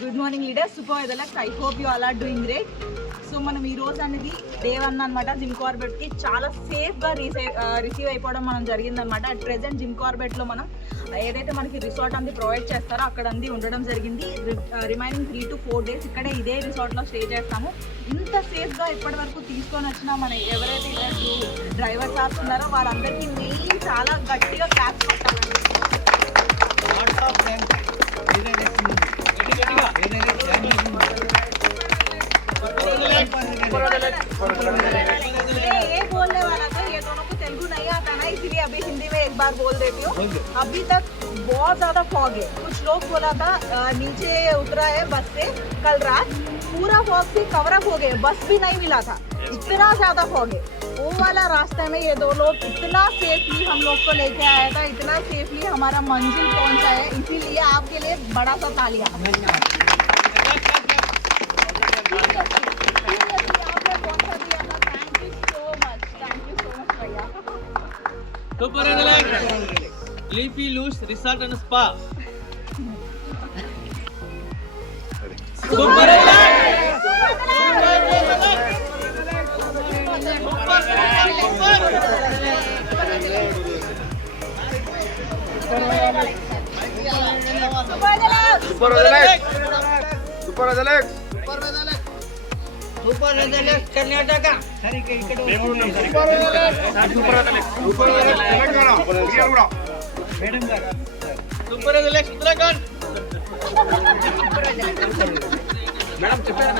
Good morning leaders, super weather. I hope you all are doing great. So మనం ఈ రోజు అనేది డే 1 అనమాట. జిమ్ కార్బెట్కి చాలా సేఫ్గా రిసీవ్ అయిపోవడం మనం జరిగిందనమాట. అట్ ప్రెసెంట్ జిమ్ కార్బెట్లో మనం ఏదైతే మనకి రిసార్ట్ అంది ప్రొవైడ్ చేస్తారో అక్కడ అంది ఉండడం జరిగింది. రిమైనింగ్ 3 to 4 days ఇక్కడే ఇదే రిసార్ట్లో స్టే చేస్తాము. ఇంత సేఫ్గా ఇప్పటి వరకు తీసుకొని వచ్చిన మన ఎవరైతే డ్రైవర్ సార్స్ ఉన్నారో వాళ్ళందరికీ మెయిన్ చాలా గట్టిగా క్యాప్స్ కొట్టాలండి. ये बोलने वाला था, ये दोनों को तेलुगु नहीं आता ना, इसलिए अभी हिंदी में एक बार बोल देती हूँ. अभी तक बहुत ज्यादा फॉग है. कुछ लोग बोला था नीचे उतरा है बस से कल रात, पूरा फॉग से कवर अप हो गए, बस भी नहीं मिला था, इतना ज्यादा फॉग है. वो वाला रास्ते में ये दो लोग इतना सेफली हम लोग को लेके आया था, इतना सेफली हमारा मंजिल पहुंचा है. इसीलिए आपके लिए बड़ा सा तालियां. Super Leafy Lush Resort and Spa. Super Karnataka super relax Uttarakhand మేడం చెప్పారా